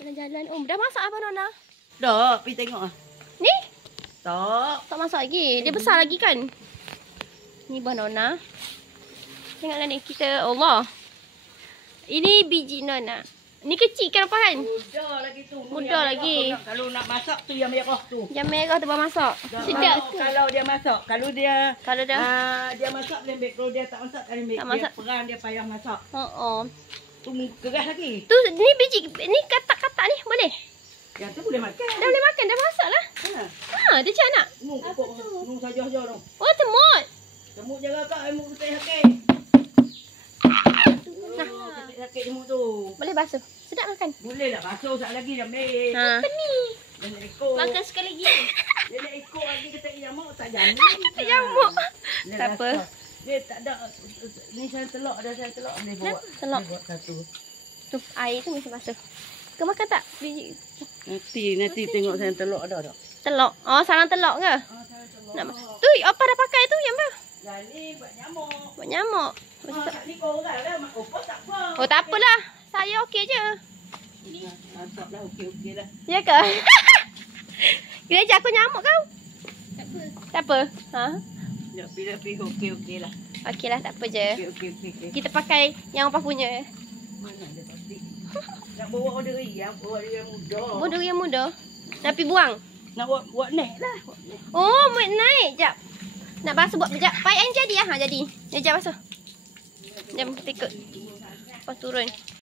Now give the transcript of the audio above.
Jalan-jalan. Oh, dah masak apa Nona? Dah, pergi tengok ah. Ni? Tak. Tak masak lagi. Dia besar lagi kan? Ni banana. Tengoklah ni kita. Allah. Ini biji Nona. Ni kecil kan apa kan? Muda lagi tu. Muda lagi. Kalau nak masak tu yang merah tu. Yang merah tu baru masak. Sedap tu. Kalau dia masak, kalau dia dia masak lembek, kalau dia tak masak tak lembek. Tak masak. Dia perang dia payah masak. Oh. Tu keras lagi. Tu ni biji ni katak-katak ni boleh? Yang tu boleh makan. Dah boleh makan, dah masak lah. Dia macam nak. Nung saja-saja tu. Oh, temut. Semut jaga kak, semut ketik sakit. Nah. Ketik sakit semut tu. Boleh basuh. Sedap makan. Boleh tak basuh sekali lagi dah boleh. Apa ni? Dia nak ikut. Makan sekali lagi. Dia nak ikut lagi ketik nyamuk tak jamin. Tak nyamuk. Tak apa. Dia tak ada. Ni saya telok dah, saya telok boleh bawa. Telok. Boleh buat satu. Tu air tu mesti basuh. Kau makan tak? Biji. Nanti tengok saya telok ada tak? Telok. Oh, sarang telok ke? Nak tu apa dah pakai tu yang apa? Yang ni buat nyamuk. Buat nyamuk. Tak ni kau orang lah. Apa tak apa. Oh, tak apalah. Saya okey je. Mantap lah, okey lah. Ya ke? Kira je aku nyamuk kau. Tak apa. Tak apa. Ya, pilih okey lah. Okey lah, tak apa je. Okey. Kita pakai yang apa punya. Mana dia pasti. Nak bawa order yang muda. Bodoh yang muda. Nak pergi buang. Nak buat naik lah. Oh, buat naik. Jap. Nak basuh buat sekejap. Payah yang jadi lah. Jadi. Sekejap basuh. Jom kita ikut. Lepas turun.